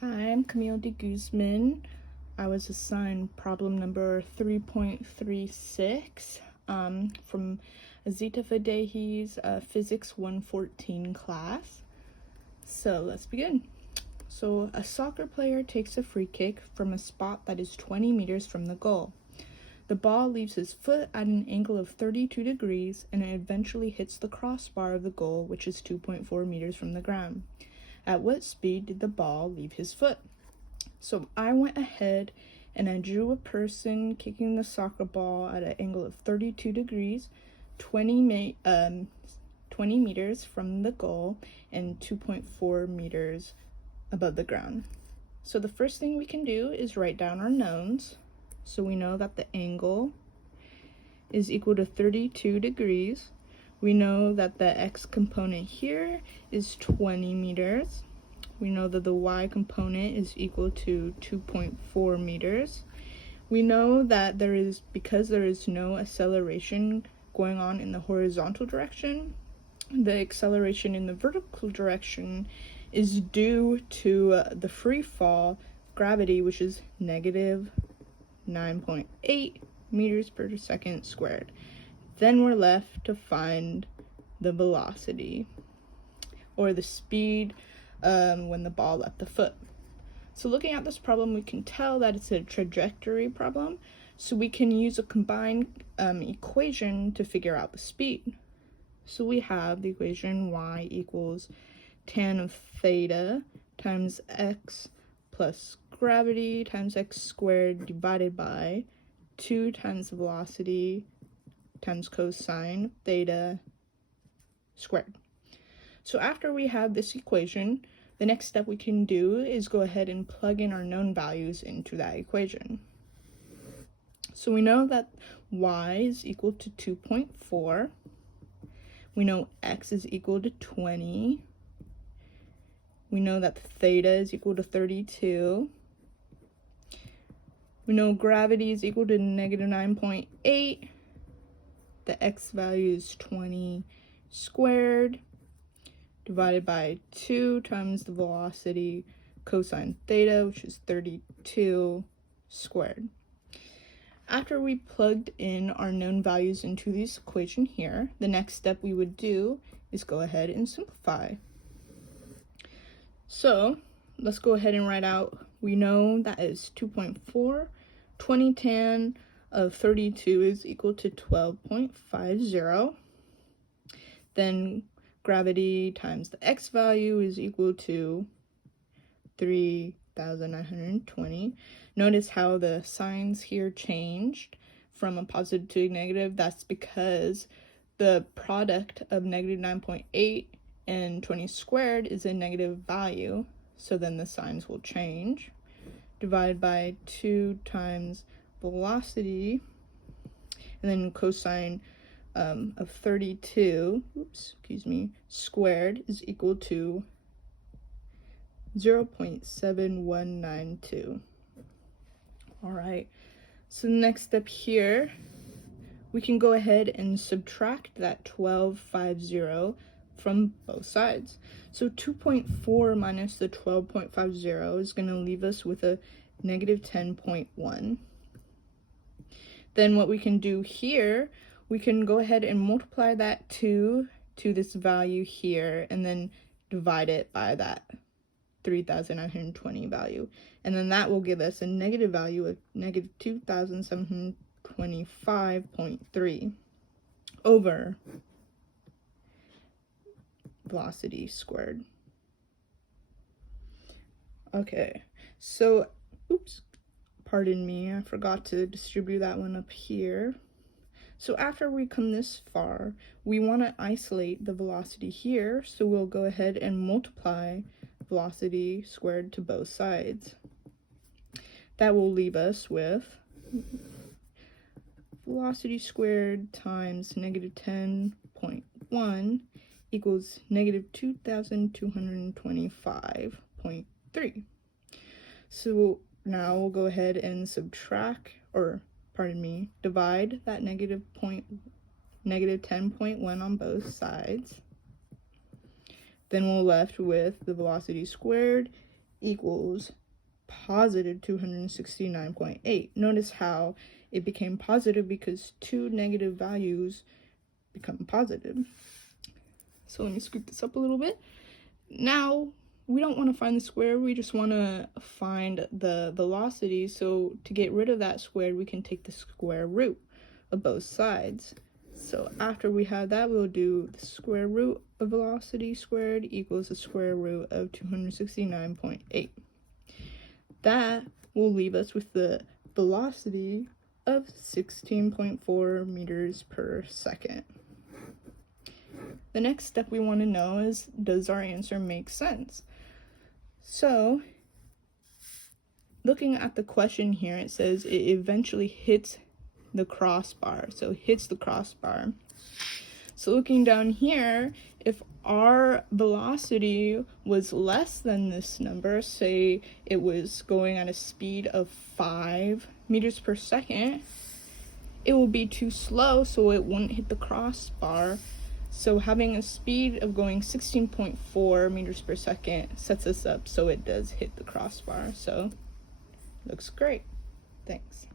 Hi, I'm Camille de Guzman. I was assigned problem number 3.36 from Azita Fadehi's Physics 114 class. So let's begin. So a soccer player takes a free kick from a spot that is 20 meters from the goal. The ball leaves his foot at an angle of 32 degrees and it eventually hits the crossbar of the goal, which is 2.4 meters from the ground. At what speed did the ball leave his foot? So I went ahead and I drew a person kicking the soccer ball at an angle of 32 degrees, 20 meters from the goal, and 2.4 meters above the ground. So the first thing we can do is write down our knowns. So we know that the angle is equal to 32 degrees. We know that the x component here is 20 meters. We know that the y component is equal to 2.4 meters. We know that because there is no acceleration going on in the horizontal direction, the acceleration in the vertical direction is due to the free fall gravity, which is negative 9.8 meters per second squared. Then we're left to find the velocity, or the speed when the ball left the foot. So looking at this problem, we can tell that it's a trajectory problem, so we can use a combined equation to figure out the speed. So we have the equation y equals tan of theta times x plus gravity times x squared divided by 2 times the velocity times cosine theta squared. So after we have this equation, the next step we can do is go ahead and plug in our known values into that equation. So we know that y is equal to 2.4. We know x is equal to 20. We know that theta is equal to 32. We know gravity is equal to negative 9.8. The x value is 20 squared divided by 2 times the velocity cosine theta, which is 32 squared. After we plugged in our known values into this equation here, the next step we would do is go ahead and simplify. So let's go ahead and write out, we know that is 2.4, 20 tan of 32 is equal to 12.50. Then gravity times the x value is equal to 3,920. Notice how the signs here changed from a positive to a negative. That's because the product of negative 9.8 and 20 squared is a negative value, so then the signs will change. Divided by 2 times velocity, and then cosine of 32, squared is equal to 0.7192. All right, so the next step here, we can go ahead and subtract that 1250 from both sides. So 2.4 minus the 12.50 is going to leave us with a negative 10.1. Then what we can do here, we can go ahead and multiply that 2 to this value here and then divide it by that 3,920 value. And then that will give us a negative value of negative 2,725.3 over velocity squared. Okay, so, pardon me, I forgot to distribute that one up here. So after we come this far, we want to isolate the velocity here, so we'll go ahead and multiply velocity squared to both sides. That will leave us with velocity squared times negative 10.1 equals negative 2,225.3. So now we'll go ahead and divide that negative 10.1 on both sides. Then we're left with the velocity squared equals positive 269.8. Notice how it became positive because two negative values become positive. So let me scoop this up a little bit. Now, we don't want to find the square, we just want to find the velocity. So to get rid of that squared, we can take the square root of both sides. So after we have that, we'll do the square root of velocity squared equals the square root of 269.8. That will leave us with the velocity of 16.4 meters per second. The next step we want to know is, does our answer make sense? So, looking at the question here, it says it eventually hits the crossbar. So it hits the crossbar. So looking down here, if our velocity was less than this number, say it was going at a speed of 5 meters per second, it will be too slow, so it wouldn't hit the crossbar. So having a speed of going 16.4 meters per second sets us up so it does hit the crossbar. So looks great. Thanks.